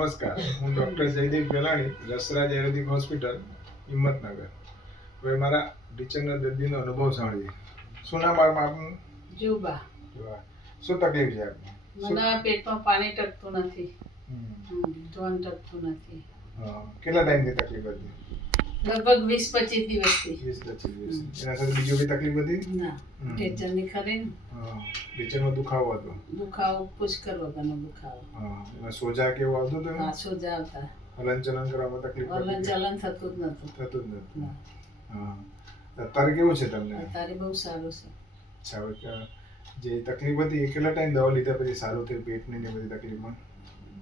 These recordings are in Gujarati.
નમસ્કાર. હું ડૉક્ટર જયદીપ ગલાણી રસરાજ આયુર્વેદિક હોસ્પિટલ હિંમતનગર. હવે મારા ટીચરના દર્દીનો અનુભવ સાંભળીએ. શું નામ આપ આપનું? જુબા. શું તકલીફ છે આપને? મને પેટમાં પાણી ટકતું નથી. ધોન ટકતું નથી. કેટલા ટાઈમથી તકલીફ હતી? લગભગ વીસ પચીસ દિવસથી. વીસ પચીસ દિવસ એના સાથે બીજી કોઈ તકલીફ હતી? ના. ટેચરની ખરે ને. હા. ટીચરમાં દુખાવો હતો? દુખાવો પુષ્કર વગરનો દુખાવો. હા. એમાં સોજા કેવો આવતો હતો? હા સોજા આવતા. હલન ચલન કરવામાં તકલીફ હલન ચલન થતું જ નતું થતું જ નતું. હા. અત્યારે કેવું છે તમને? અત્યારે બહુ સારું છે. સારું કે જે તકલીફ હતી એ કેટલા ટાઈમ દવા લીધા પછી સારું થયું? પેટની ને બધી તકલીફમાં?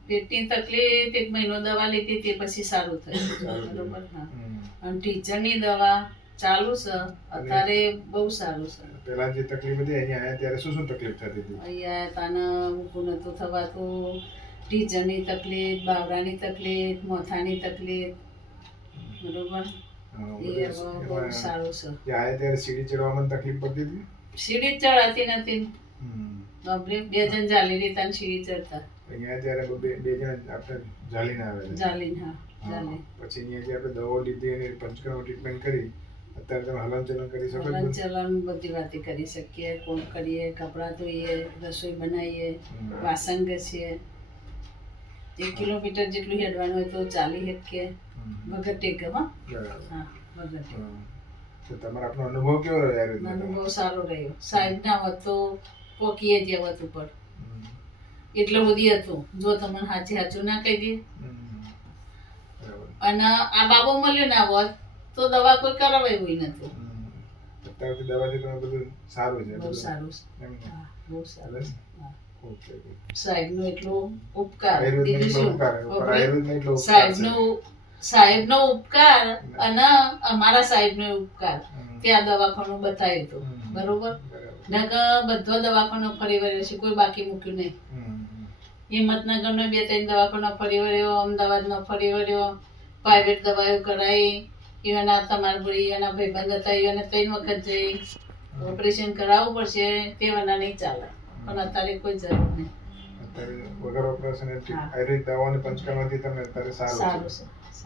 પેટની તકલીફ એક મહિનો દવા લીધી તે પછી સારું થયું. બરોબર હા. અને ટીચરની દવા ચાલુ છે. અત્યારે બહુ સારું છે. પેલા જે તકલીફ હતી અહીંયા આવ્યા ત્યારે શું શું તકલીફ થતી હતી? અહીંયા તાને ઊભું નતું થવાતું. ટીચરની તકલીફ બાવડાની તકલીફ મોથાની તકલીફ. બરોબર? એ બહુ સારું છે. આવ્યા ત્યારે સીડી ચડવામાં તકલીફ પડતી હતી? સીડી ચડાતી નથી. બે જણ ચાલી રીતે સીડી ચડતા. અહીંયા જ્યારે બે બે જણ આપણે જાલીને આવેલા હા હા. પછી અહીંયા જે આપણે દવાઓ લીધી અને પંચકર્મ ટ્રીટમેન્ટ કરી અત્યારે તમે હલનચલન કરી શકો હલનચલન બધી વાતે કરી શકીએ કોણ કરીએ કપડાં ધોઈએ રસોઈ બનાવીએ વાસણ ઘસીએ એક કિલોમીટર જેટલું હેડવાનું હોય તો ચાલી શકીએ. વગર ટેકે હા. વગર તો તમારો આપણો અનુભવ કેવો રહ્યો અનુભવ સારો રહ્યો. સાહેબ ના હોત તો પોકીએ જ આવત ઉપર. એટલું બધી હતું. જો તમને સાચે સાચું ના કહી દે અને આ બાબો મળ્યો ના હોત તો દવા કોઈ કરાવાય હોય નથી. અત્યારથી દવાથી તમે બધું સારું છે બહુ સારું છે. ને? બહુ સારું સરસ. નો? એટલો ઉપકાર. સાહેબ બીજું એટલો નો ઉપકાર. સાહેબનો અને અમારા સાહેબનો ઉપકાર. કે ત્યાં દવાખાનું બતાવ્યું હતું. બરોબર? બધો દવાખાનો ફરી વળ્યો છે કોઈ બાકી મૂક્યું નહીં. હમ. હિંમતનગરનો બે ત્રણ દવાખાનો ફરી વળ્યો અમદાવાદનો ફરી વળ્યો પ્રાઇવેટ દવાઓ કરાવી એના તમારા ભાઈ એના ભાઈબંધ હતા એને ત્રણ વખત જઈ ઓપરેશન કરાવવું પડશે તે વના નહીં ચાલે. પણ અત્યારે કોઈ જરૂર નહીં. વગર ઓપરેશન અને આયુર્વેદિક દવાઓને અને પંચકર્મથી તમે અત્યારે સારું છે.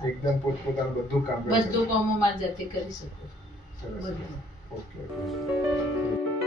એકદમ પોતપોતાનું બધું કામ બધું કામો મારી જાતે કરી શકો. સરસ ઓકે ઓકે.